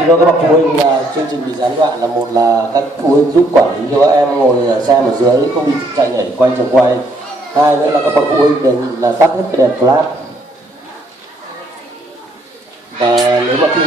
Xin lỗi các bậc phụ huynh, là chương trình bị gián đoạn là một là các phụ huynh giúp quản lý cho các em ngồi xem ở dưới không bị chạy nhảy quanh trường quay. Hai nữa là các bậc phụ huynh đừng là tắt hết cái đèn flash. Và nếu mà khi